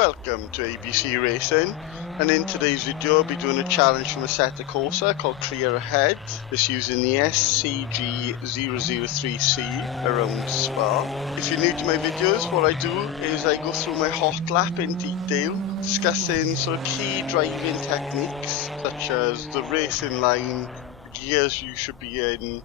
Welcome to ABC Racing, and in today's video I'll be doing a challenge from Assetto Corsa called Clear Ahead. This using the SCG003C around Spa. If you're new to my videos, what I do is I go through my Hotlap in detail, discussing sort of key driving techniques such as the racing line, the gears you should be in,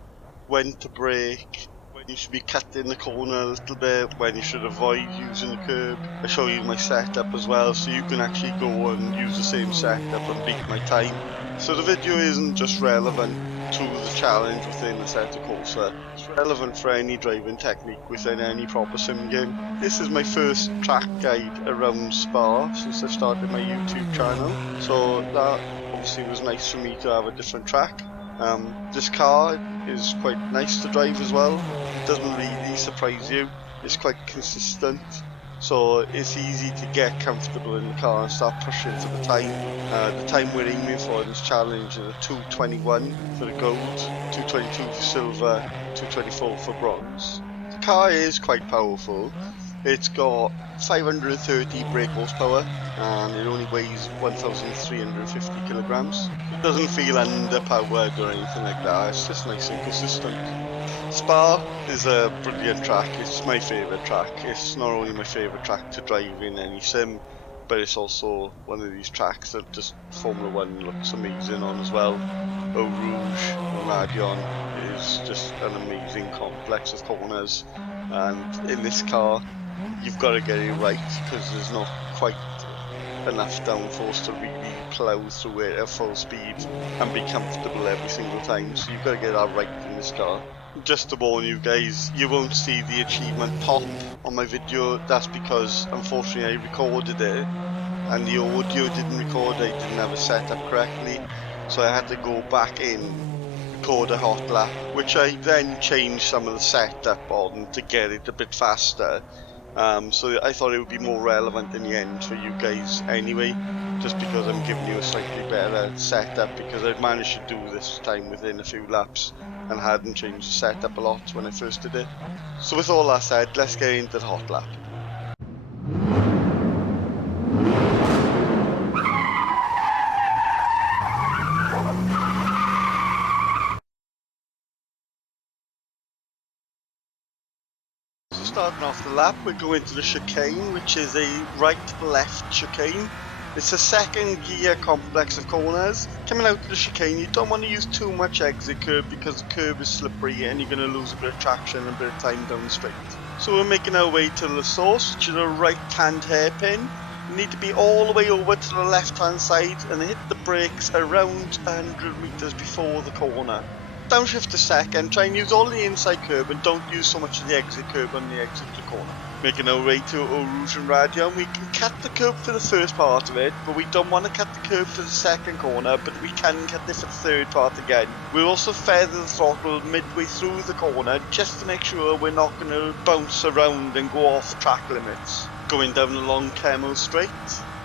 when to brake, when you should be cutting the corner a little bit, when you should avoid using the curb. I show you my setup as well, so you can actually go and use the same setup and beat my time. So the video isn't just relevant to the challenge within Assetto Corsa, it's relevant for any driving technique within any proper sim game. This is my first track guide around Spa since I started my YouTube channel, so that obviously was nice for me to have a different track. This car is quite nice to drive as well. It doesn't really surprise you. It's quite consistent, so it's easy to get comfortable in the car and start pushing for the time. The time we're aiming for in this challenge is a 2:21 for the gold, 2:22 for silver, 2:24 for bronze. The car is quite powerful. It's got 530 brake horsepower and it only weighs 1,350 kilograms. It doesn't feel underpowered or anything like that, it's just nice and consistent. Spa is a brilliant track, it's my favourite track. It's not only my favourite track to drive in any sim, but it's also one of these tracks that just Formula 1 looks amazing on as well. Eau Rouge and Radion is just an amazing complex of corners, and in this car you've got to get it right because there's not quite enough downforce to really plough through it at full speed and be comfortable every single time, so you've got to get that right in this car. Just to warn you guys, you won't see the achievement pop on my video. That's because unfortunately I recorded it and the audio didn't record, I didn't have it set up correctly, so I had to go back in, record a Hotlap, which I then changed some of the setup on to get it a bit faster. So I thought it would be more relevant in the end for you guys anyway, just because I'm giving you a slightly better setup, because I'd managed to do this time within a few laps and hadn't changed the setup a lot when I first did it. So with all that said, let's get into the Hotlap. Starting off the lap, we go into the chicane, which is a right-left chicane. It's a second gear complex of corners. Coming out to the chicane, you don't want to use too much exit curb because the curb is slippery and you're going to lose a bit of traction and a bit of time down the straight. So we're making our way to the source, which is a right-hand hairpin. You need to be all the way over to the left-hand side and hit the brakes around 100 meters before the corner. Downshift a second, try and use all the inside curb and don't use so much of the exit curb on the exit to the corner. Making our way to Eau Rouge and Radion, we can cut the curb for the first part of it, but we don't want to cut the curb for the second corner, but we can cut it for the third part again. We'll also feather the throttle midway through the corner just to make sure we're not going to bounce around and go off track limits. Going down the long Camel straight,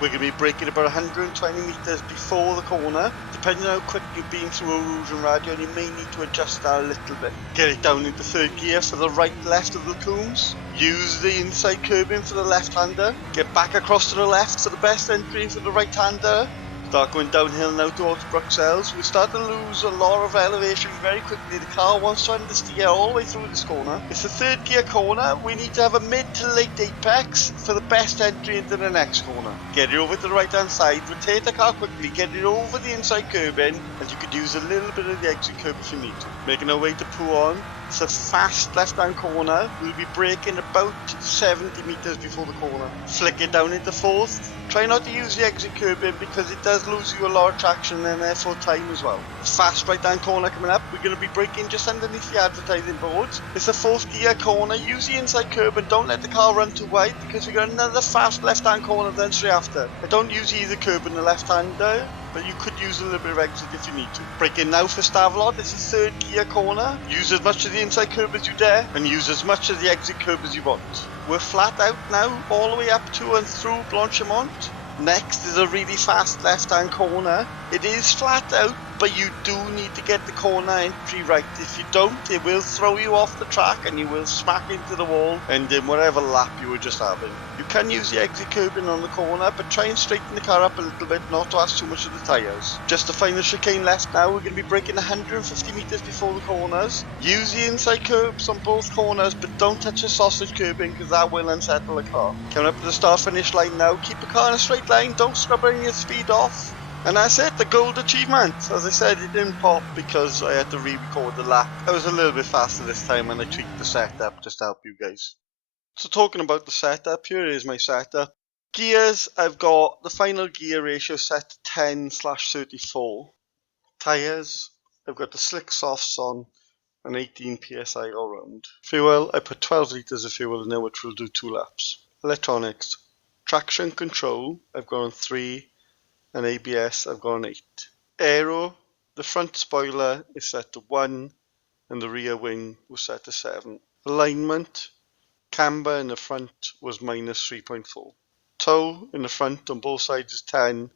we're going to be braking about 120 meters before the corner. Depending on how quick you've been through Eau Rouge and Radion, you may need to adjust that a little bit. Get it down into third gear for the right-left of the combs. Use the inside curbing for the left-hander. Get back across to the left for the best entry for the right-hander. Start going downhill now towards Bruxelles. We start to lose a lot of elevation very quickly. The car wants to understeer all the way through this corner. It's a third gear corner. We need to have a mid to late apex for the best entry into the next corner. Get it over to the right hand side, rotate the car quickly, get it over the inside curbing, and you could use a little bit of the exit curb if you need to. Making our way to Pouon. It's a fast left-hand corner. We'll be braking about 70 meters before the corner. Flick it down into fourth. Try not to use the exit curbing because it does lose you a lot of traction and therefore time as well. Fast right-hand corner coming up. We're going to be braking just underneath the advertising boards. It's a fourth gear corner. Use the inside curb and don't let the car run too wide because we've got another fast left-hand corner then straight after. I don't use either curb in the left-hander, but you could use a little bit of exit if you need to. Braking now for Stavelot. It's a third gear corner. Use as much of the inside curb as you dare and use as much of the exit curb as you want. We're flat out now all the way up to and through Blanchimont. Next is a really fast left hand corner. It is flat out, but you do need to get the corner entry right. If you don't, it will throw you off the track and you will smack into the wall and in whatever lap you were just having. You can use the exit curbing on the corner, but try and straighten the car up a little bit, not to ask too much of the tyres. Just the final chicane left now, we're going to be braking 150 metres before the corners. Use the inside curbs on both corners, but don't touch the sausage curbing because that will unsettle the car. Coming up to the start finish line now, keep the car in a straight line, don't scrub any of the speed off. And that's it, the gold achievement. As I said, it didn't pop because I had to re-record the lap. I was a little bit faster this time and I tweaked the setup just to help you guys. So talking about the setup, here is my setup. Gears, I've got the final gear ratio set to 10/34. Tyres, I've got the slick softs on and 18 psi all round. Fuel, I put 12 litres of fuel in there, which will do 2 laps. Electronics, traction control, I've got on 3, and ABS, I've got on 8. Aero, the front spoiler is set to 1, and the rear wing was set to 7. Alignment, camber in the front was minus 3.4. Toe in the front on both sides is 10.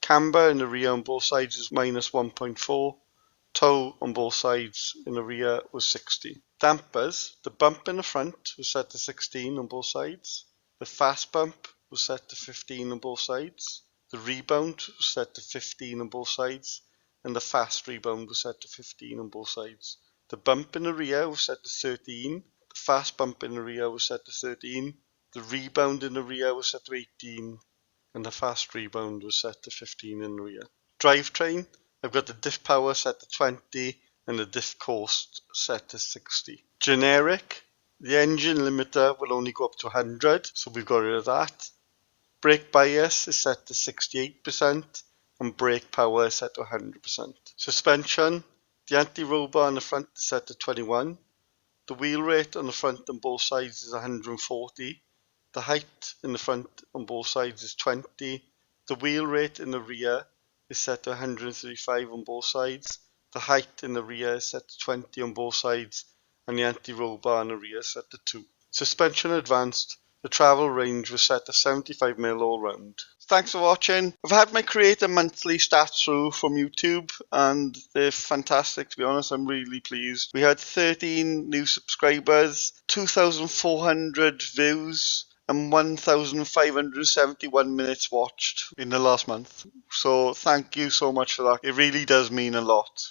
Camber in the rear on both sides is minus 1.4. Toe on both sides in the rear was 60. Dampers, the bump in the front was set to 16 on both sides. The fast bump was set to 15 on both sides. The rebound was set to 15 on both sides. And the fast rebound was set to 15 on both sides. The bump in the rear was set to 13. The fast bump in the rear was set to 13. The rebound in the rear was set to 18. And the fast rebound was set to 15 in the rear. Drivetrain, I've got the diff power set to 20 and the diff coast set to 60. Generic, the engine limiter will only go up to 100, so we've got rid of that. Brake bias is set to 68% and brake power is set to 100%. Suspension, the anti-roll bar on the front is set to 21. The wheel rate on the front on both sides is 140. The height in the front on both sides is 20. The wheel rate in the rear is set to 135 on both sides. The height in the rear is set to 20 on both sides, and the anti-roll bar in the rear is set to 2. Suspension advanced. The travel range was set to 75mm all round. Thanks for watching. I've had my creator monthly stats through from YouTube and they're fantastic, to be honest. I'm really pleased. We had 13 new subscribers, 2,400 views and 1,571 minutes watched in the last month. So thank you so much for that. It really does mean a lot.